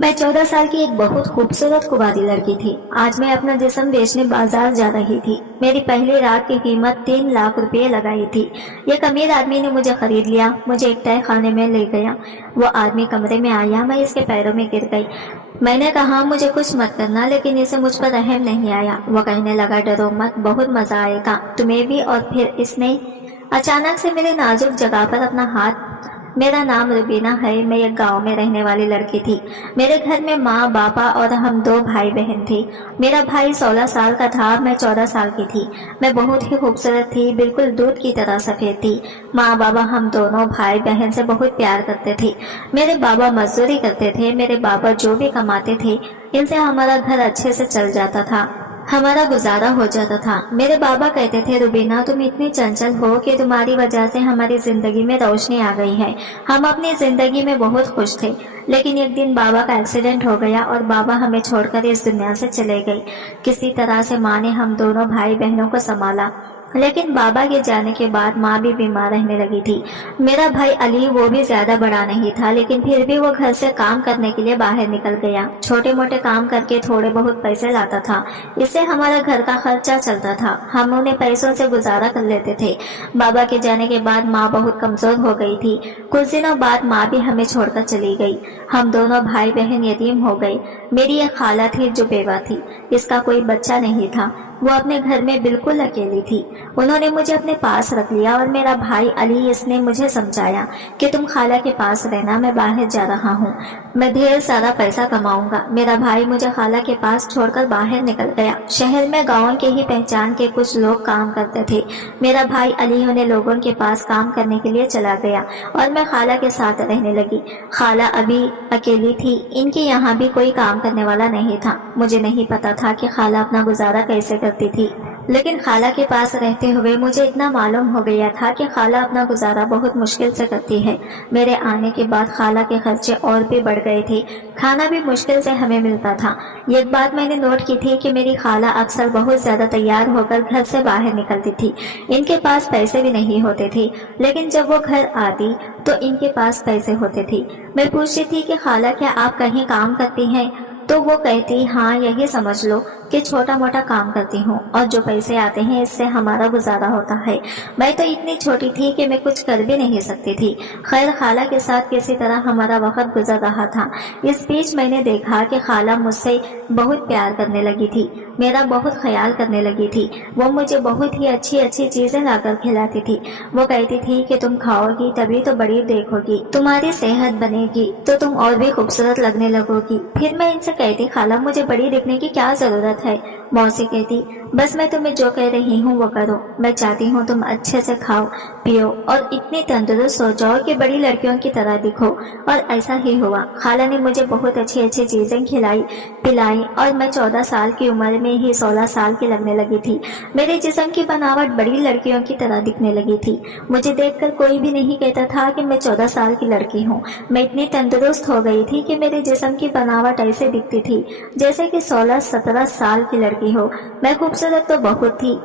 मैं 14 साल की एक बहुत खूबसूरत कुंवारी लड़की थी। आज मैं अपना जिस्म बेचने बाजार जा रही थी। मेरी पहली रात की कीमत 3 लाख रुपए लगाई थी। एक अमीर आदमी ने मुझे खरीद लिया, मुझे एक तय खाने में ले गया। वो आदमी कमरे में आया, मैं इसके पैरों में गिर गई। मैंने कहा मुझे कुछ मत करना, लेकिन इसे मुझ पर रहम नहीं आया। वो कहने लगा डरो मत, बहुत मजा आएगा तुम्हें भी। और फिर इसने अचानक से मेरे नाजुक जगह पर अपना हाथ। मेरा नाम रुबीना है। मैं एक गांव में रहने वाली लड़की थी। मेरे घर में माँ बाबा और हम 2 भाई बहन थे। मेरा भाई 16 साल का था, मैं 14 साल की थी। मैं बहुत ही खूबसूरत थी, बिल्कुल दूध की तरह सफेद थी। माँ बाबा हम दोनों भाई बहन से बहुत प्यार करते थे। मेरे बाबा मजदूरी करते थे। मेरे बाबा जो भी कमाते थे, इनसे हमारा घर अच्छे से चल जाता था, हमारा गुजारा हो जाता था। मेरे बाबा कहते थे रुबीना तुम इतनी चंचल हो कि तुम्हारी वजह से हमारी जिंदगी में रोशनी आ गई है। हम अपनी जिंदगी में बहुत खुश थे, लेकिन एक दिन बाबा का एक्सीडेंट हो गया और बाबा हमें छोड़कर इस दुनिया से चले गए। किसी तरह से माँ ने हम दोनों भाई बहनों को संभाला, लेकिन बाबा के जाने के बाद माँ भी बीमार रहने लगी थी। मेरा भाई अली वो भी ज्यादा बड़ा नहीं था, लेकिन फिर भी वो घर से काम करने के लिए बाहर निकल गया। छोटे मोटे काम करके थोड़े बहुत पैसे लाता था, इससे हमारा घर का खर्चा चलता था। हम उन्हें पैसों से गुजारा कर लेते थे। बाबा के जाने के बाद माँ बहुत कमजोर हो गई थी। कुछ दिनों बाद माँ भी हमें छोड़कर चली गई। हम दोनों भाई बहन यतीम हो गए। मेरी एक खाला थी जो बेवा थी, इसका कोई बच्चा नहीं था। वो अपने घर में बिल्कुल अकेली थी। उन्होंने मुझे अपने पास रख लिया और मेरा भाई अली इसने मुझे समझाया कि तुम खाला के पास रहना, मैं बाहर जा रहा हूँ, मैं ढेर सारा पैसा कमाऊंगा। मेरा भाई मुझे खाला के पास छोड़कर बाहर निकल गया। शहर में गाँव के ही पहचान के कुछ लोग काम करते थे। मेरा भाई अली उन्हें लोगों के पास काम करने के लिए चला गया और मैं खाला के साथ रहने लगी। खाला अभी अकेली थी, इनके यहाँ भी कोई काम करने वाला नहीं था। मुझे नहीं पता था कि खाला अपना गुजारा कैसे करती थी, लेकिन खाला के पास रहते हुए मुझे इतना मालूम हो गया था कि खाला अपना गुजारा बहुत मुश्किल से करती है। मेरे आने के बाद खाला के खर्चे और भी बढ़ गए थे। खाना भी मुश्किल से हमें मिलता था। एक बात मैंने नोट की थी कि मेरी खाला अक्सर बहुत ज्यादा तैयार होकर घर से बाहर निकलती थी। इनके पास पैसे भी नहीं होते थे, लेकिन जब वो घर आती तो इनके पास पैसे होते थे। मैं पूछती थी कि खाला क्या आप कहीं काम करती हैं, तो वो कहती हाँ यही समझ लो कि छोटा मोटा काम करती हूँ और जो पैसे आते हैं इससे हमारा गुजारा होता है। मैं तो इतनी छोटी थी कि मैं कुछ कर भी नहीं सकती थी। खैर खाला के साथ किसी तरह हमारा वक्त गुजर रहा था। इस बीच मैंने देखा कि खाला मुझसे बहुत प्यार करने लगी थी, मेरा बहुत ख्याल करने लगी थी। वो मुझे बहुत ही अच्छी अच्छी चीजें लाकर खिलाती थी। वो कहती थी कि तुम खाओगी तभी तो बड़ी देखोगी, तुम्हारी सेहत बनेगी तो तुम और भी खूबसूरत लगने लगोगी। फिर मैं इनसे कहती खाला मुझे बड़ी दिखने की क्या जरूरत है। मौसी कहती बस मैं तुम्हें जो कह रही हूँ वो करो। मैं चाहती हूँ तुम अच्छे से खाओ पियो और इतनी तंदुरुस्त हो जाओ कि बड़ी लड़कियों की तरह दिखो। और ऐसा ही हुआ। खाला ने मुझे बहुत अच्छी अच्छी चीजें खिलाई पिलाई और मैं 14 साल की उम्र में ही 16 साल की लगने लगी थी। मेरे जिस्म की बनावट बड़ी लड़कियों की तरह दिखने लगी थी। मुझे देखकर कोई भी नहीं कहता था कि मैं 14 साल की लड़की हूँ। मैं इतनी तंदुरुस्त हो गई थी कि मेरे जिस्म की बनावट ऐसे दिखती थी जैसे कि 16-17 साल की लड़की हो। मैं खूबसूरत तो बहुत थी,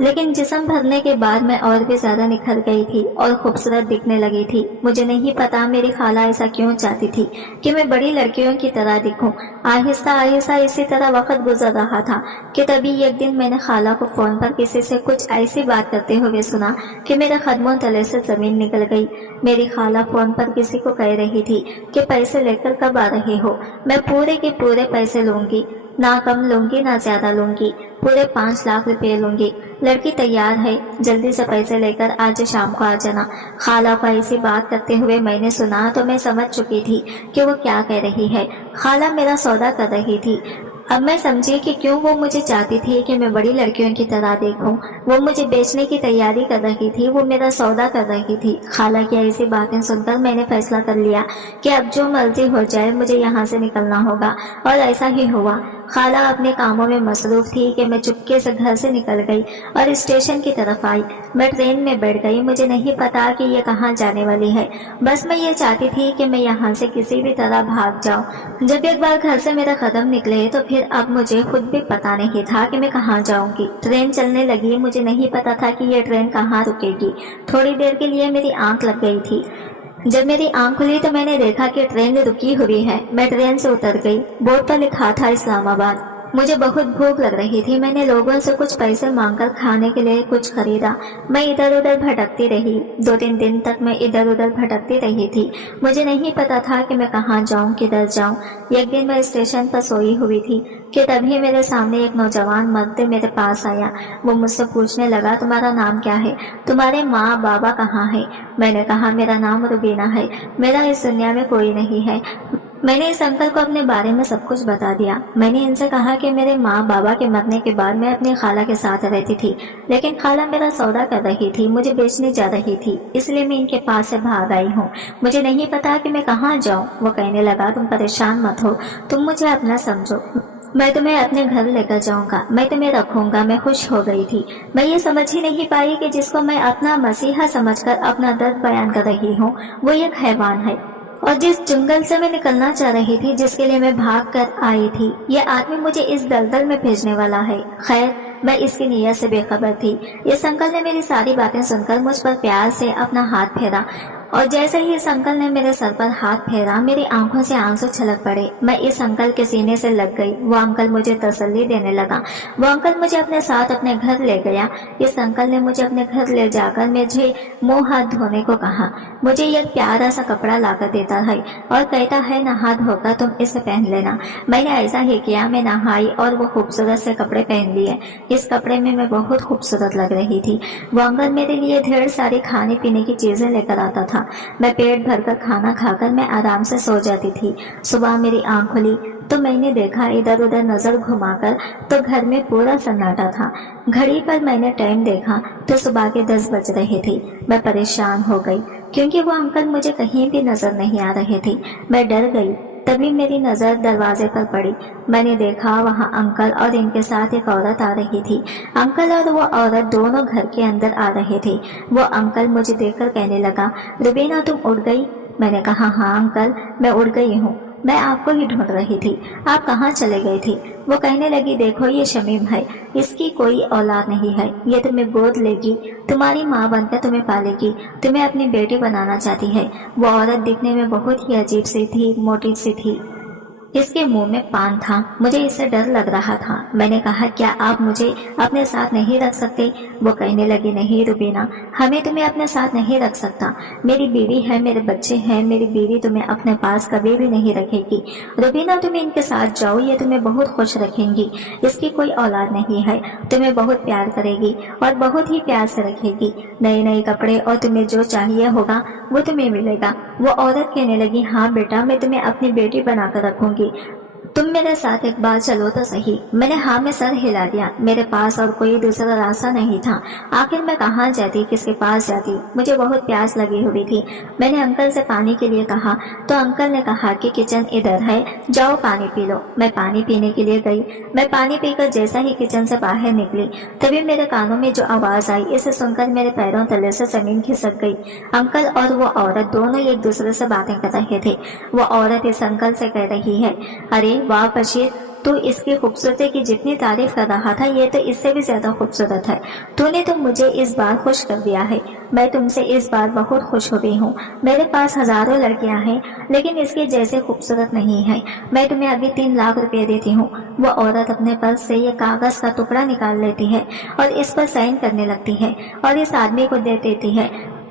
लेकिन जिस्म भरने के बाद मैं और भी ज्यादा निखर गई थी और खूबसूरत दिखने लगी थी। मुझे नहीं पता मेरी खाला ऐसा क्यों चाहती थी कि मैं बड़ी लड़कियों की तरह दिखूं। आहिस्ता आहिस्ता इसी तरह वक्त गुजर रहा था कि तभी एक दिन मैंने खाला को फोन पर किसी से कुछ ऐसी बात करते हुए सुना कि मेरे कदमों तले से जमीन निकल गई। मेरी खाला फोन पर किसी को कह रही थी कि पैसे लेकर कब आ रहे हो, मैं पूरे के पूरे पैसे लूंगी, ना कम लूंगी ना ज्यादा लूंगी, पूरे 5 लाख रुपए लूंगी। लड़की तैयार है, जल्दी से पैसे लेकर आज शाम को आ जाना। खाला को ऐसी बात करते हुए मैंने सुना तो मैं समझ चुकी थी कि वो क्या कह रही है। खाला मेरा सौदा कर रही थी। अब मैं समझी कि क्यों वो मुझे चाहती थी कि मैं बड़ी लड़कियों की तरह देखूं। वो मुझे बेचने की तैयारी कर रही थी, वो मेरा सौदा कर रही थी। खाला की ऐसी बातें सुनकर मैंने फैसला कर लिया कि अब जो मर्जी हो जाए मुझे यहाँ से निकलना होगा, और ऐसा ही हुआ। खाला अपने कामों में मसरूफ थी कि मैं चुपके से घर से निकल गई और स्टेशन की तरफ आई। मैं ट्रेन में बैठ गई। मुझे नहीं पता कि ये कहाँ जाने वाली है, बस मैं ये चाहती थी कि मैं यहाँ से किसी भी तरह भाग जाऊँ। जब एक बार घर से मेरा कदम निकले तो फिर अब मुझे खुद भी पता नहीं था कि मैं कहाँ जाऊंगी। ट्रेन चलने लगी। मुझे नहीं पता था कि ये ट्रेन कहाँ रुकेगी। थोड़ी देर के लिए मेरी आंख लग गई थी। जब मेरी आंख खुली तो मैंने देखा कि ट्रेन रुकी हुई है। मैं ट्रेन से उतर गई। बोर्ड पर लिखा था इस्लामाबाद। मुझे बहुत भूख लग रही थी। मैंने लोगों से कुछ पैसे मांगकर खाने के लिए कुछ खरीदा। मैं इधर उधर भटकती रही। 2-3 दिन तक मैं इधर उधर भटकती रही थी। मुझे नहीं पता था कि मैं कहाँ जाऊँ, किधर जाऊँ। एक दिन मैं स्टेशन पर सोई हुई थी कि तभी मेरे सामने एक नौजवान मर्द मेरे पास आया। वो मुझसे पूछने लगा, तुम्हारा नाम क्या है? तुम्हारे माँ बाबा कहाँ है? मैंने कहा, मेरा नाम रुबीना है। मेरा इस दुनिया में कोई नहीं है। मैंने इस अंकल को अपने बारे में सब कुछ बता दिया। मैंने इनसे कहा कि मेरे माँ बाबा के मरने के बाद मैं अपनी खाला के साथ रहती थी, लेकिन खाला मेरा सौदा कर रही थी, मुझे बेचने जा रही थी, इसलिए मैं इनके पास से भाग आई हूँ। मुझे नहीं पता कि मैं कहाँ जाऊँ। वो कहने लगा, तुम परेशान मत हो, तुम मुझे अपना समझो, मैं तुम्हें अपने घर लेकर जाऊंगा, मैं तुम्हें रखूंगा। मैं खुश हो गई थी। मैं ये समझ ही नहीं पाई कि जिसको मैं अपना मसीहा समझकर अपना दर्द बयान कर रही हूँ, वो एक हैवान है। और जिस जंगल से मैं निकलना चाह रही थी, जिसके लिए मैं भाग कर आई थी, ये आदमी मुझे इस दलदल में भेजने वाला है। खैर, मैं इसकी नीयत से बेखबर थी। इस अंकल ने मेरी सारी बातें सुनकर मुझ पर प्यार से अपना हाथ फेरा, और जैसे ही इस अंकल ने मेरे सर पर हाथ फेरा, मेरी आंखों से आंसू छलक पड़े। मैं इस अंकल के सीने से लग गई। वो अंकल मुझे तसल्ली देने लगा। वो अंकल मुझे अपने साथ अपने घर ले गया। इस अंकल ने मुझे अपने घर ले जाकर मुझे मुंह हाथ धोने को कहा। मुझे एक प्यारा सा कपड़ा लाकर देता है और कहता है, नहा धोकर तुम इसे पहन लेना। मैंने ऐसा ही किया। मैं नहाई और वो खूबसूरत से कपड़े पहन लिए। इस कपड़े में मैं बहुत खूबसूरत लग रही थी। वो अंकल मेरे लिए ढेर सारी खाने पीने की चीजें लेकर आता था। मैं पेट भरकर खाना खाकर मैं आराम से सो जाती थी। सुबह मेरी आंख खुली तो मैंने देखा, इधर उधर नजर घुमाकर तो घर में पूरा सन्नाटा था। घड़ी पर मैंने टाइम देखा तो सुबह के 10 बज रहे थे। मैं परेशान हो गई क्योंकि वो अंकल मुझे कहीं भी नजर नहीं आ रहे थे। मैं डर गई। तभी मेरी नजर दरवाजे पर पड़ी। मैंने देखा वहाँ अंकल और इनके साथ एक औरत आ रही थी। अंकल और वो औरत दोनों घर के अंदर आ रहे थे। वो अंकल मुझे देखकर कहने लगा, रुबीना तुम उड़ गई? मैंने कहा, हाँ अंकल, मैं उड़ गई हूँ। मैं आपको ही ढूंढ रही थी। आप कहाँ चले गए थे? वो कहने लगी, देखो ये शमीम है, इसकी कोई औलाद नहीं है। ये तुम्हें गोद लेगी, तुम्हारी माँ बनकर तुम्हें पालेगी, तुम्हें अपनी बेटी बनाना चाहती है। वो औरत दिखने में बहुत ही अजीब सी थी, मोटी सी थी। इसके मुंह में पान था। मुझे इससे डर लग रहा था। मैंने कहा, क्या आप मुझे अपने साथ नहीं रख सकते? वो कहने लगी, नहीं रुबीना, हमें तुम्हें अपने साथ नहीं रख सकता। मेरी बीवी है, मेरे बच्चे हैं। मेरी बीवी तुम्हें अपने पास कभी भी नहीं रखेगी। रुबीना तुम इनके साथ जाओ, ये तुम्हें बहुत खुश रखेंगी। इसकी कोई औलाद नहीं है, तुम्हें बहुत प्यार करेगी और बहुत ही प्यार से रखेगी। नए नए कपड़े और तुम्हें जो चाहिए होगा वो तुम्हें मिलेगा। वो औरत कहने लगी, हाँ बेटा, मैं तुम्हें अपनी बेटी बनाकर रखूंगी, तुम मेरे साथ एक बार चलो तो सही। मैंने हाँ में सर हिला दिया। मेरे पास और कोई दूसरा रास्ता नहीं था। आखिर मैं कहाँ जाती, किसके पास जाती? मुझे बहुत प्यास लगी हुई थी। मैंने अंकल से पानी के लिए कहा तो अंकल ने कहा कि किचन इधर है, जाओ पानी पी लो। मैं पानी पीने के लिए गई। मैं पानी पीकर जैसा ही किचन से बाहर निकली, तभी मेरे कानों में जो आवाज आई, इसे सुनकर मेरे पैरों तले से जमीन खिसक गई। अंकल और वो औरत दोनों एक दूसरे से बातें कर रहे थे। वो औरत इस अंकल से कह रही है, अरे वाह बशीर, तू इसकी खूबसूरती की जितनी तारीफ कर रहा था, ये तो इससे भी ज्यादा खूबसूरत है। तूने तो मुझे इस बार खुश कर दिया है। मैं तुमसे इस बार बहुत खुश हो गई हूँ। मेरे पास हजारों लड़कियां हैं, लेकिन इसके जैसे खूबसूरत नहीं है। मैं तुम्हें अभी 3 लाख रुपए देती हूँ। वो औरत अपने पर्स से ये कागज का टुकड़ा निकाल लेती है और इस पर साइन करने लगती है और इस आदमी को दे देती है।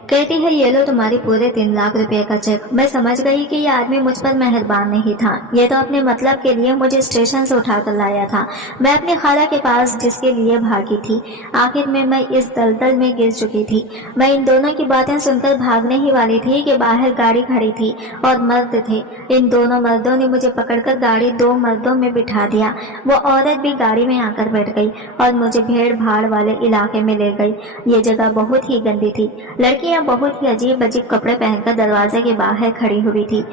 कहती है, ये लो तुम्हारी पूरे 3 लाख रुपए का चेक। मैं समझ गई कि ये आदमी मुझ पर मेहरबान नहीं था। ये तो अपने मतलब के लिए मुझे स्टेशन से उठा कर लाया था। मैं अपनी खाला के पास जिसके लिए भागी थी, आखिर में मैं इस दलदल में गिर चुकी थी। मैं इन दोनों की बातें सुनकर भागने ही वाली थी कि बाहर गाड़ी खड़ी थी और मर्द थे। इन दोनों मर्दों ने मुझे पकड़कर गाड़ी 2 मर्दों में बिठा दिया। वो औरत भी गाड़ी में आकर बैठ गई और मुझे भीड़ भाड़ वाले इलाके में ले गई। ये जगह बहुत ही गंदी थी। लड़कियां बहुत ही अजीब अजीब कपड़े पहनकर दरवाजे के बाहर खड़ी हुई थी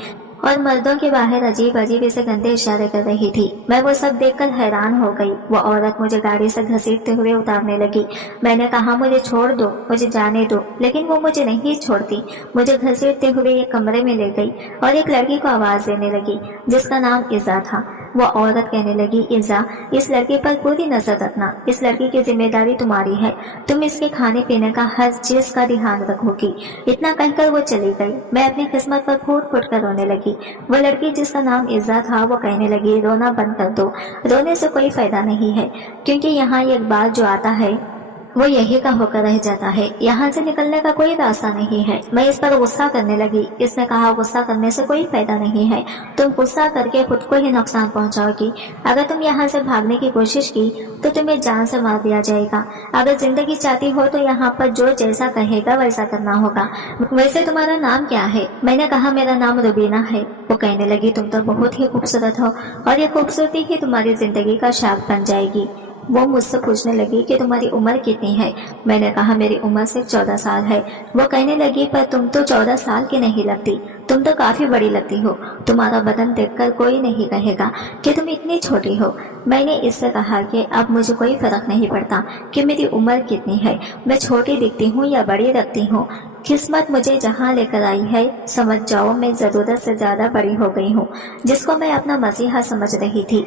और मर्दों के बाहर अजीब अजीब ऐसे गंदे इशारे कर रही थी। मैं वो सब देखकर हैरान हो गई। वो औरत मुझे गाड़ी से घसीटते हुए उतारने लगी। मैंने कहा, मुझे छोड़ दो, मुझे जाने दो, लेकिन वो मुझे नहीं छोड़ती। मुझे घसीटते हुए एक कमरे में ले गई और एक लड़की को आवाज देने लगी जिसका नाम इज़ा था। वो औरत कहने लगी, इज़ा, इस लड़के पर पूरी नजर रखना, इस लड़की की जिम्मेदारी तुम्हारी है, तुम इसके खाने पीने का हर चीज का ध्यान रखोगी। इतना कहकर वो चली गई। मैं अपनी किस्मत पर फूट फूट कर रोने लगी। वो लड़की जिसका नाम इज़ा था वो कहने लगी, रोना बंद कर दो, रोने से कोई फायदा नहीं है, क्योंकि यहाँ एक बात जो आता है वो यही का होकर रह जाता है, यहाँ से निकलने का कोई रास्ता नहीं है। मैं इस पर गुस्सा करने लगी। इसने कहा, गुस्सा करने से कोई फायदा नहीं है, तुम गुस्सा करके खुद को ही नुकसान पहुंचाओगी। अगर तुम यहाँ से भागने की कोशिश की तो तुम्हें जान से मार दिया जाएगा। अगर जिंदगी चाहती हो तो यहाँ पर जो जैसा कहेगा वैसा करना होगा। वैसे तुम्हारा नाम क्या है? मैंने कहा, मेरा नाम रुबीना है। वो कहने लगी, तुम तो बहुत ही खूबसूरत हो और ये खूबसूरती ही तुम्हारी जिंदगी का शाख बन जाएगी। वो मुझसे पूछने लगी कि तुम्हारी उम्र कितनी है? मैंने कहा, मेरी उम्र सिर्फ 14 साल है। वो कहने लगी, पर तुम तो 14 साल की नहीं लगती, तुम तो काफी बड़ी लगती हो। तुम्हारा बदन देखकर कोई नहीं कहेगा कि तुम इतनी छोटी हो। मैंने इससे कहा कि अब मुझे कोई फर्क नहीं पड़ता कि मेरी उम्र कितनी है, मैं छोटी दिखती हूँ या बड़ी रखती हूँ। किस्मत मुझे जहाँ लेकर आई है, समझ जाओ मैं जरूरत से ज्यादा बड़ी हो गई हूँ, जिसको मैं अपना मसीहा समझ रही थी।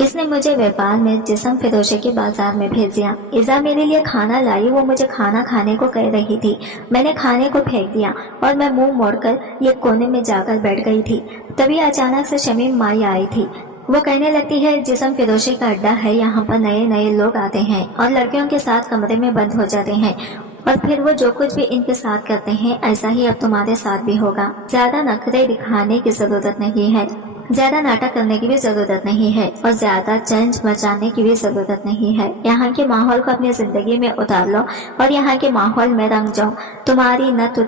इसने मुझे व्यापार में जिस्म फिरोशे के बाजार में भेज दिया। इज़ा मेरे लिए खाना लाई। वो मुझे खाना खाने को कह रही थी। मैंने खाने को फेंक दिया और मैं मुंह मोड़कर एक कोने में जाकर बैठ गई थी। तभी अचानक से शमीम माई आई थी। वो कहने लगती है, जिस्म फिरोशे का अड्डा है, यहाँ पर नए नए लोग आते हैं और लड़कियों के साथ कमरे में बंद हो जाते हैं और फिर वो जो कुछ भी इनके साथ करते हैं ऐसा ही अब तुम्हारे साथ भी होगा। ज्यादा नखरे दिखाने की जरूरत नहीं है, ज्यादा नाटक करने की भी जरूरत नहीं है और ज्यादा चंच मचाने की भी जरूरत नहीं है। यहाँ के माहौल को अपनी जिंदगी में उतार लो और यहाँ के माहौल में रंग जाओ। तुम्हारी नत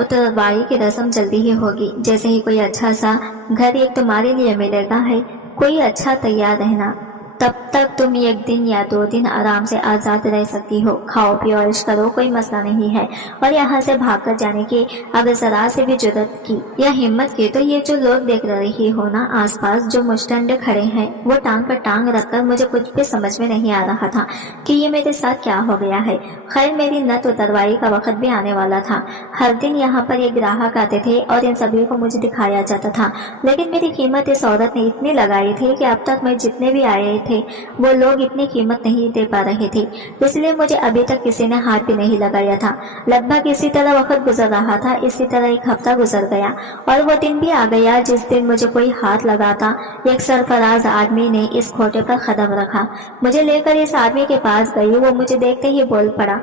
उतरवाई की रस्म जल्दी ही होगी। जैसे ही कोई अच्छा सा घर एक तुम्हारे लिए मिलेगा है, कोई अच्छा तैयार रहना। तब तक तुम एक दिन या 2 दिन आराम से आजाद रह सकती हो। खाओ पियो ऐश करो, कोई मसला नहीं है। और यहाँ से भागकर जाने की अगर जरा से भी जरूरत की या हिम्मत की तो ये जो लोग देख रही हो ना आसपास, जो मुस्टंडे खड़े हैं, वो टांग पर टांग रखकर मुझे कुछ भी समझ में नहीं आ रहा था कि ये मेरे साथ क्या हो गया है। खैर, मेरी नत उतरवाई का वक्त भी आने वाला था। हर दिन यहाँ पर एक ग्राहक आते थे और इन सभी को मुझे दिखाया जाता था, लेकिन मेरी कीमत इस औरत ने इतनी लगाई थी कि अब तक मैं जितने भी आए थे वो लोग इतनी कीमत नहीं दे पा रहे थे, इसलिए मुझे अभी तक किसी ने हाथ भी नहीं लगाया था। लगभग इसी तरह वक्त गुजर रहा था। इसी तरह एक हफ्ता गुजर गया और वो दिन भी आ गया जिस दिन मुझे कोई हाथ लगाता। एक सरफराज आदमी ने इस खोटे पर कदम रखा। मुझे लेकर इस आदमी के पास गई। वो मुझे देखते ही बोल पड़ा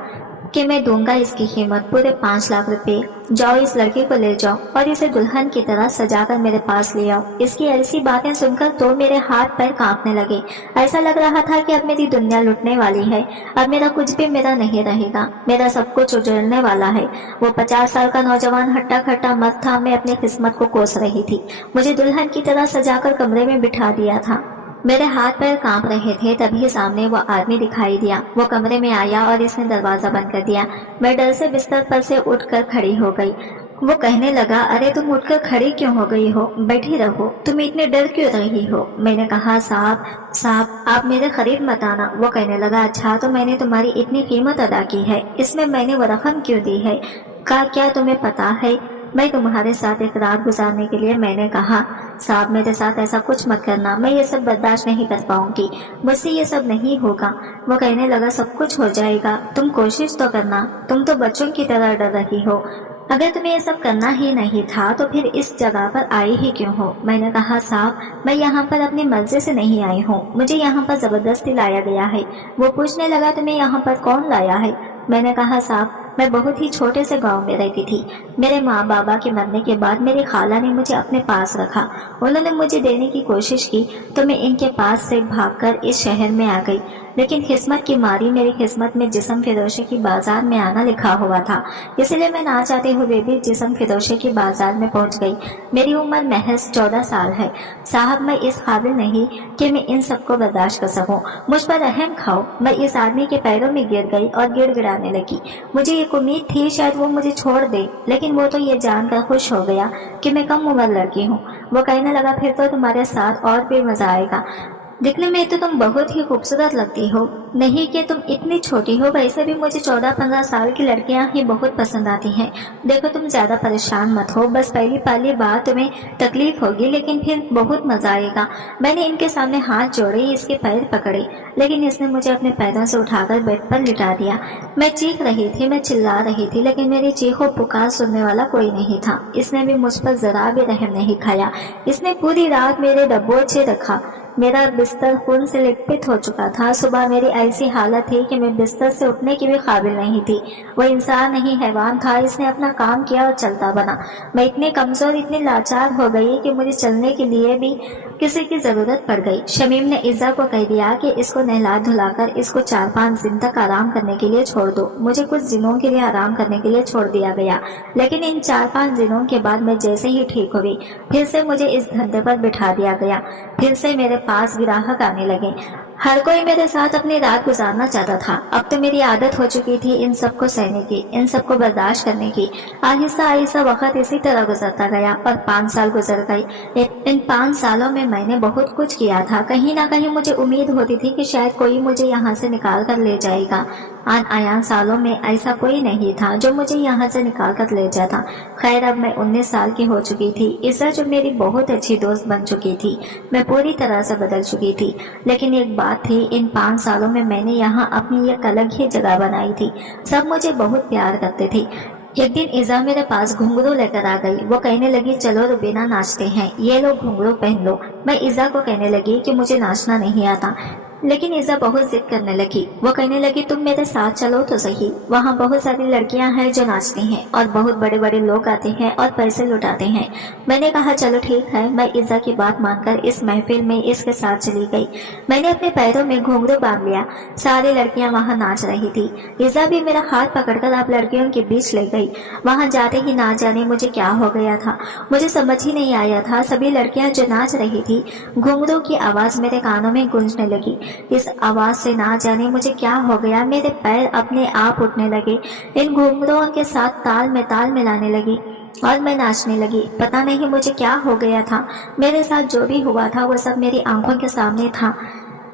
कि मैं दूंगा इसकी कीमत पूरे 5 लाख रुपए। जाओ, इस लड़की को ले जाओ और इसे दुल्हन की तरह सजाकर मेरे पास ले आओ। इसकी ऐसी बातें सुनकर तो मेरे हाथ पैर कांपने लगे। ऐसा लग रहा था कि अब मेरी दुनिया लुटने वाली है। अब मेरा कुछ भी मेरा नहीं रहेगा, मेरा सब कुछ उजड़ने वाला है। वो 50 साल का नौजवान हट्टा खट्टा मर्द था। मैं अपनी किस्मत को कोस रही थी। मुझे दुल्हन की तरह सजाकर कमरे में बिठा दिया था। मेरे हाथ पैर कांप रहे थे। तभी सामने वो आदमी दिखाई दिया। वो कमरे में आया और इसने दरवाजा बंद कर दिया। मैं डर से बिस्तर पर से उठकर खड़ी हो गई। वो कहने लगा, अरे तुम उठकर खड़ी क्यों हो गई हो? बैठी रहो, तुम इतने डर क्यों रही हो? मैंने कहा, साहब आप मेरे करीब मत आना। वो कहने लगा, अच्छा तो मैंने तुम्हारी इतनी कीमत अदा की है, इसमें मैंने वो रकम क्यों दी है? क्या तुम्हें पता है मैं तुम्हारे साथ एक रात गुजारने के लिए? मैंने कहा, साहब मेरे साथ ऐसा कुछ मत करना, मैं ये सब बर्दाश्त नहीं कर पाऊंगी, मुझसे ये सब नहीं होगा। वो कहने लगा, सब कुछ हो जाएगा, तुम कोशिश तो करना, तुम तो बच्चों की तरह डर रही हो। अगर तुम्हें ये सब करना ही नहीं था तो फिर इस जगह पर आई ही क्यों हो? मैंने कहा, साहब मैं यहाँ पर अपनी मर्जी से नहीं आई हूँ, मुझे यहाँ पर जबरदस्ती लाया गया है। वो पूछने लगा, तुम्हें यहाँ पर कौन लाया है? मैंने कहा, साहब मैं बहुत ही छोटे से गांव में रहती थी। मेरे माँ बाबा के मरने के बाद मेरी खाला ने मुझे अपने पास रखा। उन्होंने मुझे देने की कोशिश की तो मैं इनके पास से भागकर इस शहर में आ गई, लेकिन किस्मत की मारी मेरी किस्मत में जिस्म फिरोशे की बाजार में आना लिखा हुआ था, इसलिए मैं ना चाहते हुए भी जिस्म फिरोशे की बाजार में पहुंच गई। मेरी उम्र महज 14 साल है। साहब मैं इस काबिल नहीं कि मैं इन सबको बर्दाश्त कर सकूं, मुझ पर रहम खाओ। मैं इस आदमी के पैरों में गिर गई और गिड़गिड़ाने लगी। मुझे एक उम्मीद थी शायद वो मुझे छोड़ दे, लेकिन वो तो ये जानकर खुश हो गया कि मैं कम उम्र लड़की हूँ। वो कहने लगा, फिर तो तुम्हारे साथ और भी मजा आएगा। दिखने में तो तुम बहुत ही खूबसूरत लगती हो, नहीं कि तुम इतनी छोटी हो। वैसे भी मुझे 14-15 साल की लड़कियां ही बहुत पसंद आती हैं। देखो तुम ज्यादा परेशान मत हो, बस पहली पहली बार तुम्हें तकलीफ होगी लेकिन फिर बहुत मजा आएगा। मैंने इनके सामने हाथ जोड़े, इसके पैर पकड़े, लेकिन इसने मुझे अपने पैरों से उठाकर बेड पर लिटा दिया। मैं चीख रही थी, मैं चिल्ला रही थी, लेकिन मेरी चीखों पुकार सुनने वाला कोई नहीं था। इसने भी मुझ पर जरा भी रहम नहीं खाया। इसने पूरी रात मेरे दबोचे रखा। मेरा बिस्तर खून से लिपट हो चुका था। सुबह मेरी ऐसी हालत थी कि मैं बिस्तर से उठने की भी काबिल नहीं थी। वो इंसान नहीं हैवान था। इसने अपना काम किया और चलता बना। मैं इतनी कमजोर, इतनी लाचार हो गई कि मुझे चलने के लिए भी किसी की जरूरत पड़ गई। शमीम ने इज़्ज़ा को कह दिया कि इसको नहला धुलाकर इसको 4-5 दिन तक आराम करने के लिए छोड़ दो। मुझे कुछ दिनों के लिए आराम करने के लिए छोड़ दिया गया, लेकिन इन 4-5 दिनों के बाद मैं जैसे ही ठीक हुई, फिर से मुझे इस धंधे पर बिठा दिया गया। फिर से मेरे पास ग्राहक आने लगे। हर कोई मेरे साथ अपनी रात गुजारना चाहता था। अब तो मेरी आदत हो चुकी थी इन सबको सहने की, इन सबको बर्दाश्त करने की। आहिस्ता आहिस्ता वक्त इसी तरह गुजरता गया और 5 साल गुजर गए। इन 5 सालों में मैंने बहुत कुछ किया था। कहीं ना कहीं मुझे उम्मीद होती थी कि शायद कोई मुझे यहाँ से निकाल कर ले जाएगा। आन आयान सालों में ऐसा कोई नहीं था जो मुझे यहाँ से निकाल कर ले जाता। खैर, अब मैं 19 साल की हो चुकी थी। इज़्ज़ा जो मेरी बहुत अच्छी दोस्त बन चुकी थी, मैं पूरी तरह से बदल चुकी थी। लेकिन एक बात थी, इन 5 सालों में मैंने यहाँ अपनी एक अलग ही जगह बनाई थी। सब मुझे बहुत प्यार करते थे। एक दिन इज़्ज़ा मेरे पास घुंघरू लेकर आ गई। वो कहने लगी, चलो रुबीना नाचते हैं, ये लो घुंघरू पहन लो। मैं इज़्ज़ा को कहने लगी कि मुझे नाचना नहीं आता, लेकिन इज़्ज़ा बहुत जिद करने लगी। वो कहने लगी, तुम मेरे साथ चलो तो सही, वहाँ बहुत सारी लड़कियां हैं जो नाचती हैं और बहुत बड़े बड़े लोग आते हैं और पैसे लुटाते हैं। मैंने कहा चलो ठीक है। मैं इज़्ज़ा की बात मानकर इस महफिल में इसके साथ चली गई। मैंने अपने पैरों में घुंघरू बांध लिया। सारी लड़कियां वहाँ नाच रही थी। इज़्ज़ा भी मेरा हाथ पकड़कर आप लड़कियों के बीच ले गई। वहाँ जाते ही ना जाने मुझे क्या हो गया था, मुझे समझ ही नहीं आया था। सभी लड़कियां जो नाच रही थी, घुंघरू की आवाज मेरे कानों में गूंजने लगी। इस आवाज से ना जाने मुझे क्या हो गया, मेरे पैर अपने आप उठने लगे। इन घुंघरुओं के साथ ताल में ताल मिलाने लगी और मैं नाचने लगी। पता नहीं मुझे क्या हो गया था। मेरे साथ जो भी हुआ था वो सब मेरी आंखों के सामने था।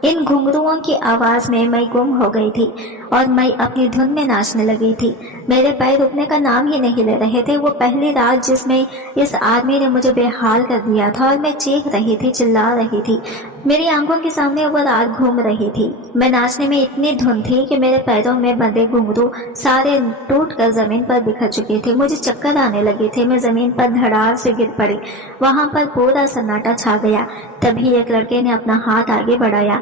इन घुंघरुओं की आवाज में मैं गुम हो गई थी और मैं अपनी धुन में नाचने लगी थी। मेरे पैर रुकने का नाम ही नहीं ले रहे थे। वो पहली रात जिसमें इस आदमी ने मुझे बेहाल कर दिया था और मैं चीख रही थी, चिल्ला रही थी। मेरी आंखों के सामने वो रात घूम रही थी। मैं नाचने में इतनी धुन थी कि मेरे पैरों में बंधे घुंघरू सारे टूट कर जमीन पर बिखर चुके थे। मुझे चक्कर आने लगे थे। मैं जमीन पर धड़ार से गिर पड़ी। वहां पर पूरा सन्नाटा छा गया। तभी एक लड़के ने अपना हाथ आगे बढ़ाया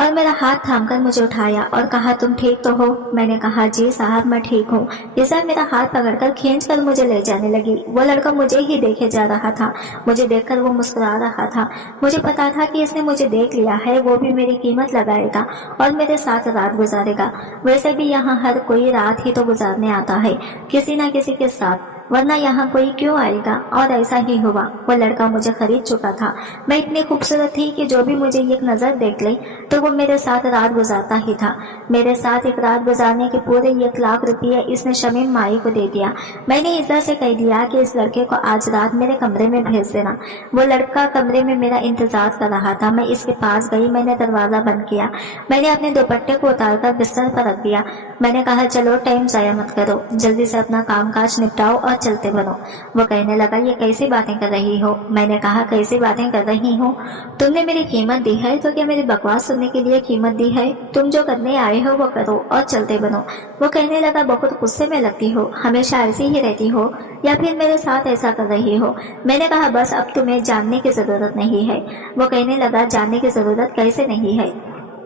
और मेरा हाथ थामकर मुझे उठाया और कहा, तुम ठीक तो हो? मैंने कहा, जी साहब मैं ठीक हूँ। इज़्ज़ा मेरा हाथ पकड़कर खींचकर मुझे ले जाने लगी। वो लड़का मुझे ही देखे जा रहा था। मुझे देखकर वो मुस्कुरा रहा था। मुझे पता था कि इसने मुझे देख लिया है, वो भी मेरी कीमत लगाएगा और मेरे साथ रात गुजारेगा। वैसे भी यहाँ हर कोई रात ही तो गुजारने आता है, किसी न किसी के साथ, वरना यहाँ कोई क्यों आएगा। और ऐसा ही हुआ। वो लड़का मुझे खरीद चुका था। मैं इतनी खूबसूरत थी कि जो भी मुझे एक नजर देख ले तो वो मेरे साथ रात गुजारता ही था। मेरे साथ एक रात गुजारने के पूरे 1 लाख रुपये इसने शमीम माई को दे दिया। मैंने इज़्ज़ा से कह दिया कि इस लड़के को आज रात मेरे कमरे में भेज देना। वो लड़का कमरे में मेरा इंतजार कर रहा था। मैं इसके पास गई। मैंने दरवाजा बंद किया। मैंने अपने दुपट्टे को उतारकर बिस्तर पर रख दिया। मैंने कहा, चलो टाइम जाया मत करो, जल्दी से अपना कामकाज निपटाओ और चलते बनो। वो कहने लगा, ये कैसी बातें कर रही हो? मैंने कहा, कैसी बातें कर रही हो? तुमने मेरी कीमत दी है तो क्या मेरी बकवास सुनने के लिए कीमत दी है? तुम जो करने आए हो वो करो और चलते बनो। वो कहने लगा, बहुत गुस्से में लगती हो, हमेशा ऐसी ही रहती हो या फिर मेरे साथ ऐसा कर रही हो? मैंने कहा, बस अब तुम्हें जानने की जरूरत नहीं है। वो कहने लगा, जानने की जरूरत कैसे नहीं है?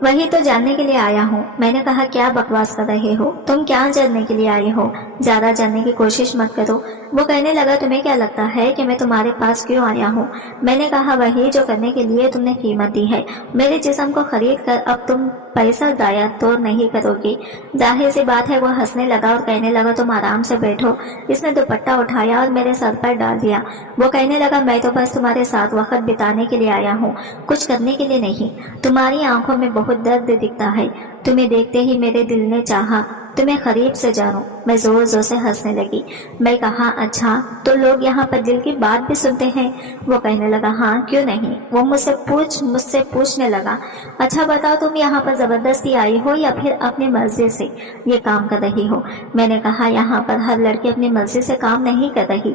वही तो जानने के लिए आया हूँ। मैंने कहा, क्या बकवास कर रहे हो? तुम क्या जानने के लिए आए हो? ज्यादा जानने की कोशिश मत करो। वो कहने लगा, तुम्हें क्या लगता है कि मैं तुम्हारे पास क्यों आया हूँ? मैंने कहा, वही जो करने के लिए तुमने कीमत दी है। मेरे जिस्म को खरीद कर अब तुम पैसा जाया तो नहीं करोगे। जाहिर सी बात है। वो हंसने लगा और कहने लगा, तुम आराम से बैठो। इसने दुपट्टा उठाया और मेरे सर पर डाल दिया। वो कहने लगा, मैं तो बस तुम्हारे साथ वक्त बिताने के लिए आया हूँ, कुछ करने के लिए नहीं। तुम्हारी आंखों में बहुत दर्द दिखता है। तुम्हें देखते ही मेरे दिल ने चाहा। तुम्हें करीब से जानूं। मैं जोर जोर से हंसने लगी। मैं कहा, अच्छा तो लोग यहाँ पर दिल की बात भी सुनते हैं? वो कहने लगा, हाँ क्यों नहीं। वो मुझसे पूछने लगा, अच्छा बताओ तुम यहाँ पर जबरदस्ती आई हो या फिर अपनी मर्जी से ये काम कर रही हो? मैंने कहा, यहाँ पर हर लड़की अपनी मर्जी से काम नहीं कर रही,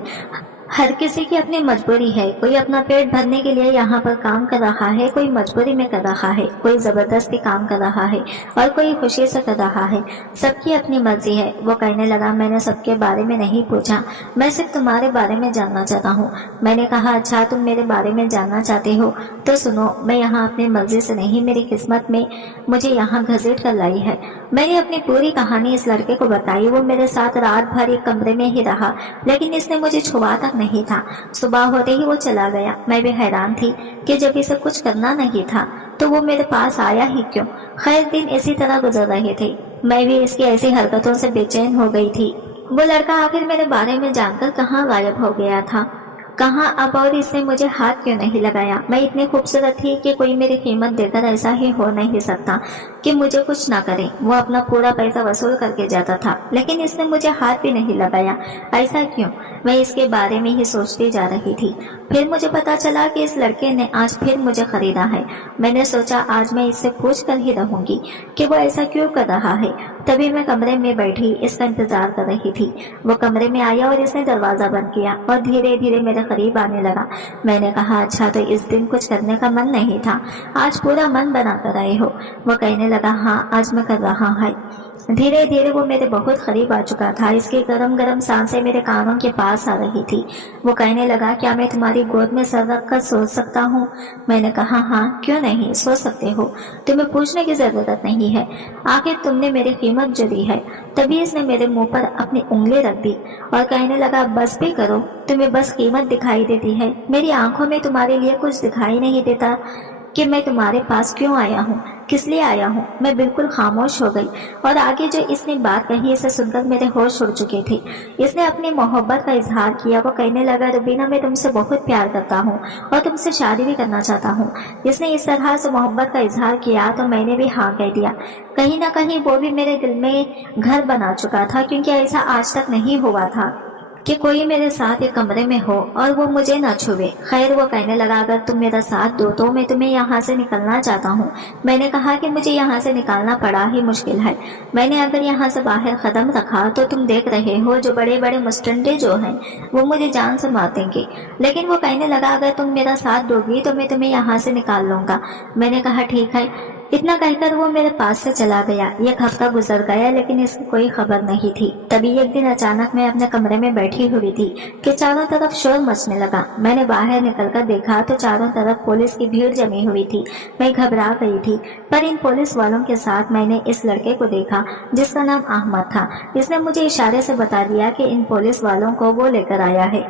हर किसी की अपनी मजबूरी है। कोई अपना पेट भरने के लिए यहाँ पर काम कर रहा है, कोई मजबूरी में कर रहा है, कोई जबरदस्ती काम कर रहा है और कोई खुशी से कर रहा है। सबकी अपनी मर्जी है। वो कहने लगा, मैंने सबके बारे में नहीं पूछा, मैं सिर्फ तुम्हारे बारे में जानना चाहता हूँ। मैंने कहा, अच्छा तुम मेरे बारे में जानना चाहते हो तो सुनो, मैं यहाँ अपनी मर्जी से नहीं, मेरी किस्मत में मुझे यहाँ घसीट कर लाई है। मैंने अपनी पूरी कहानी इस लड़के को बताई। वो मेरे साथ रात भर एक कमरे में ही रहा, लेकिन इसने मुझे छुआ तक नहीं था। सुबह होते ही वो चला गया। मैं भी हैरान थी कि जब इसे कुछ करना नहीं था तो वो मेरे पास आया ही क्यों। खैर दिन इसी तरह गुजर रहे थे। मैं भी इसकी ऐसी हरकतों से बेचैन हो गई थी। वो लड़का आखिर मेरे बारे में जानकर कहाँ गायब हो गया था, कहाँ अब, और इसने मुझे हाथ क्यों नहीं लगाया? मैं इतनी खूबसूरत थी कि कोई मेरी कीमत देकर ऐसा ही हो नहीं सकता कि मुझे कुछ ना करे। वो अपना पूरा पैसा वसूल करके जाता था, लेकिन इसने मुझे हाथ भी नहीं लगाया। ऐसा क्यों? मैं इसके बारे में ही सोचती जा रही थी। फिर मुझे पता चला कि इस लड़के ने आज फिर मुझे खरीदा है। मैंने सोचा आज मैं इससे पूछ कर ही रहूंगी कि वो ऐसा क्यों कर रहा है। तभी मैं कमरे में बैठी इसका इंतजार कर रही थी। वो कमरे में आया और इसने दरवाजा बंद किया और धीरे धीरे मेरे करीब आने लगा। मैंने कहा, अच्छा तो इस दिन कुछ करने का मन नहीं था, आज पूरा मन बना कर आए हो? वो कहने लगा, हाँ आज मैं कर रहा है। धीरे धीरे वो मेरे बहुत करीब आ चुका था। इसकी गरम गरम सांसें मेरे कानों के पास आ रही थी। वो कहने लगा, क्या मैं तुम्हारी गोद में सर रख कर सो सकता हूँ? मैंने कहा, हाँ क्यों नहीं, सो सकते हो, तुम्हें पूछने की जरूरत नहीं है, आखिर तुमने मेरी कीमत जो दी है। तभी इसने मेरे मुंह पर अपनी उंगली रख दी और कहने लगा, बस भी करो, तुम्हें बस कीमत दिखाई देती है, मेरी आंखों में तुम्हारे लिए कुछ दिखाई नहीं देता कि मैं तुम्हारे पास क्यों आया हूँ, किस लिए आया हूँ। मैं बिल्कुल खामोश हो गई और आगे जो इसने बात कही इसे सुनकर मेरे होश उड़ चुके थे। इसने अपनी मोहब्बत का इजहार किया। वो कहने लगा, रुबीना मैं तुमसे बहुत प्यार करता हूँ और तुमसे शादी भी करना चाहता हूँ। इसने इस तरह से मोहब्बत का इजहार किया तो मैंने भी हाँ कह दिया। कहीं ना कहीं वो भी मेरे दिल में घर बना चुका था, क्योंकि ऐसा आज तक नहीं हुआ था कि कोई मेरे साथ एक कमरे में हो और वो मुझे न छुए। खैर वो कहने लगा, अगर तुम मेरा साथ दो तो मैं तुम्हें यहाँ से निकलना चाहता हूँ। मैंने कहा कि मुझे यहाँ से निकालना बड़ा ही मुश्किल है। मैंने अगर यहाँ से बाहर कदम रखा तो तुम देख रहे हो जो बड़े बड़े मुस्टंडे जो हैं वो मुझे जान से मार देंगे। लेकिन वो कहने लगा, अगर तुम मेरा साथ दोगी तो मैं तुम्हें यहाँ से निकाल लूंगा। मैंने कहा, ठीक है। इतना कहकर वो मेरे पास से चला गया। एक हफ्ता गुजर गया लेकिन इसकी कोई खबर नहीं थी। तभी एक दिन अचानक मैं अपने कमरे में बैठी हुई थी कि चारों तरफ शोर मचने लगा। मैंने बाहर निकलकर देखा तो चारों तरफ पुलिस की भीड़ जमी हुई थी। मैं घबरा गई थी, पर इन पुलिस वालों के साथ मैंने इस लड़के को देखा जिसका नाम अहमद था। इसने मुझे इशारे से बता दिया कि इन पुलिस वालों को वो लेकर आया है।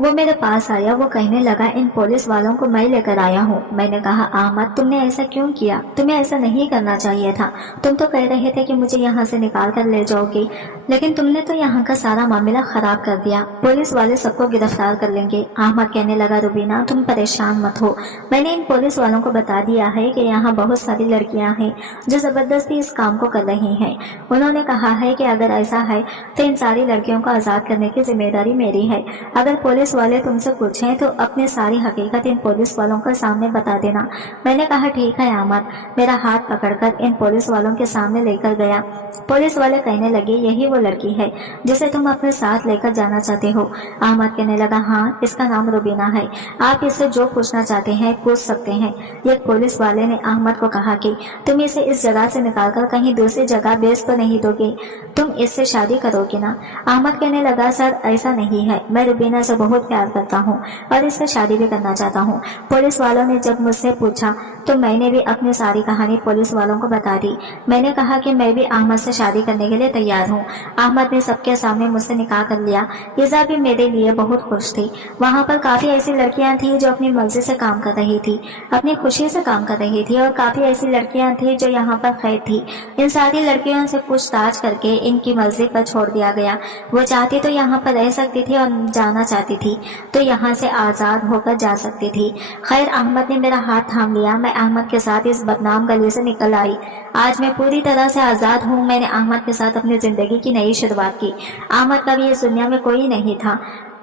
वो मेरे पास आया। वो कहने लगा, इन पुलिस वालों को मैं लेकर आया हूँ। मैंने कहा, अहमद तुमने ऐसा क्यों किया? तुम्हें ऐसा नहीं करना चाहिए था। तुम तो कह रहे थे कि मुझे यहाँ से निकाल कर ले जाओगे, लेकिन तुमने तो यहाँ का सारा मामला खराब कर दिया। पुलिस वाले सबको गिरफ्तार कर लेंगे। अहमद कहने लगा, रुबीना तुम परेशान मत हो। मैंने इन पुलिस वालों को बता दिया है कि यहाँ बहुत सारी लड़कियाँ हैं जो जबरदस्ती इस काम को कर रही हैं। उन्होंने कहा है कि अगर ऐसा है तो इन सारी लड़कियों को आज़ाद करने की जिम्मेदारी मेरी है। अगर पुलिस वाले तुमसे पूछें तो अपनी सारी हकीकत इन पुलिस वालों के सामने बता देना। मैंने कहा, ठीक है अहमद। मेरा हाथ पकड़कर इन पुलिस वालों के सामने लेकर गया। पुलिस वाले कहने लगे, यही वो लड़की है जिसे तुम अपने साथ लेकर जाना चाहते हो? अहमद कहने लगा, हाँ इसका नाम रुबीना है। आप इससे जो पूछना चाहते हैं पूछ सकते हैं। एक पुलिस वाले ने अहमद को कहा कि तुम इसे इस जगह से निकालकर कहीं दूसरी जगह बेच तो नहीं दोगे, तुम इससे शादी करोगे ना? अहमद कहने लगा, सर ऐसा नहीं है, मैं रुबीना से बहुत प्यार करता हूँ और इससे शादी भी करना चाहता हूँ। पुलिस वालों ने जब मुझसे पूछा तो मैंने भी अपनी सारी कहानी पुलिस वालों को बता दी। मैंने कहा कि मैं भी अहमद से शादी करने के लिए तैयार हूँ। अहमद ने सबके सामने मुझसे निकाह कर लिया। इज़ा भी मेरे लिए बहुत खुश थी। वहाँ पर काफ़ी ऐसी लड़कियाँ थी जो अपनी मर्जी से काम कर रही थी, अपनी खुशी से काम कर रही थी, और काफ़ी ऐसी लड़कियाँ थी जो यहाँ पर कैद थी। इन सारी लड़कियों से पूछताछ करके इनकी मर्जी पर छोड़ दिया गया। वो चाहती तो यहाँ पर रह सकती थी और जाना चाहती थी तो यहाँ से आज़ाद होकर जा सकती थी। खैर अहमद ने मेरा हाथ थाम लिया। मैं अहमद के साथ इस बदनाम गली से निकल आई। आज मैं पूरी तरह से आज़ाद हूँ। मैंने मैंने अहमद के साथ अपनी जिंदगी की नई शुरुआत की। अहमद का भी इस दुनिया में कोई नहीं था।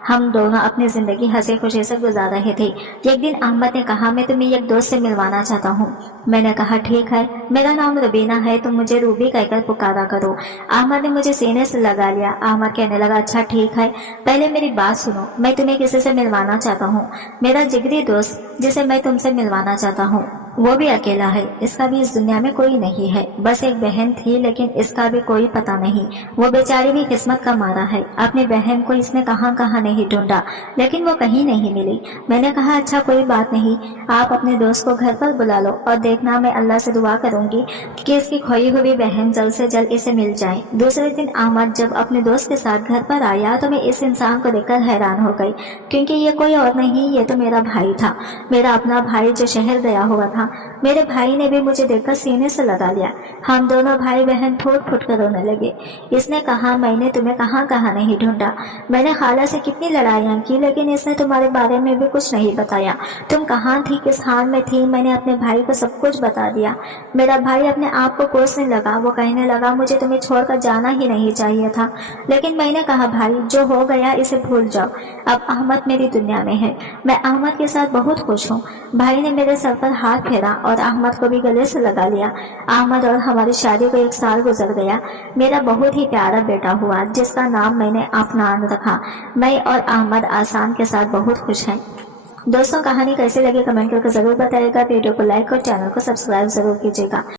हम दोनों अपनी जिंदगी हंसी खुशी से गुजार रहे थे। एक दिन अहमद ने कहा, मैं तुम्हें एक दोस्त से मिलवाना चाहता हूँ। मैंने कहा, ठीक है, मेरा नाम रुबीना है, तुम मुझे रूबी कहकर पुकारा करो। अहमद ने मुझे सीने से लगा लिया। अहमद कहने लगा, अच्छा ठीक है, पहले मेरी बात सुनो, मैं तुम्हें किसी से मिलवाना चाहता हूँ, मेरा जिगरी दोस्त जिसे मैं तुमसे मिलवाना चाहता हूँ। वो भी अकेला है, इसका भी इस दुनिया में कोई नहीं है। बस एक बहन थी, लेकिन इसका भी कोई पता नहीं। वो बेचारी भी किस्मत का मारा है। अपनी बहन को इसने कहाँ कहाँ नहीं ढूंढा, लेकिन वो कहीं नहीं मिली। मैंने कहा, अच्छा कोई बात नहीं, आप अपने दोस्त को घर पर बुला लो और देखना, मैं अल्लाह से दुआ करूंगी कि इसकी खोई हुई बहन जल्द से जल्द इसे मिल जाए। दूसरे दिन अहमद जब अपने दोस्त के साथ घर पर आया तो मैं इस इंसान को देखकर हैरान हो गई, क्योंकि ये कोई और नहीं, ये तो मेरा भाई था, मेरा अपना भाई जो शहर गया हुआ था। मेरे भाई ने भी मुझे देखकर सीने से लगा लिया। हम दोनों भाई बहन फूट फूट कर रोने लगे। इसने कहा, मैंने तुम्हें कहाँ कहाँ नहीं ढूंढा, मैंने खाला से कितनी लड़ाइयाँ की, लेकिन इसने तुम्हारे बारे में भी कुछ नहीं बताया। तुम कहाँ थी, किस हाल में थी, मैंने अपने भाई को सब कुछ बता दिया। मेरा भाई अपने आप को कोसने लगा। वो कहने लगा, मुझे तुम्हें छोड़कर जाना ही नहीं चाहिए था। लेकिन मैंने कहा, भाई जो हो गया इसे भूल जाओ, अब अहमद मेरी दुनिया में है, मैं अहमद के साथ बहुत खुश हूँ। भाई ने मेरे सर पर हाथ फेरा और अहमद को भी गले से लगा लिया। अहमद और हमारी शादी को 1 साल गुजर गया। मेरा बहुत ही प्यारा बेटा हुआ, जिसका नाम मैंने अफनान रखा। मैं और अहमद आसान के साथ बहुत खुश हैं। दोस्तों, कहानी कैसी लगी कमेंट करके जरूर बताइएगा। वीडियो को लाइक और चैनल को सब्सक्राइब जरूर कीजिएगा।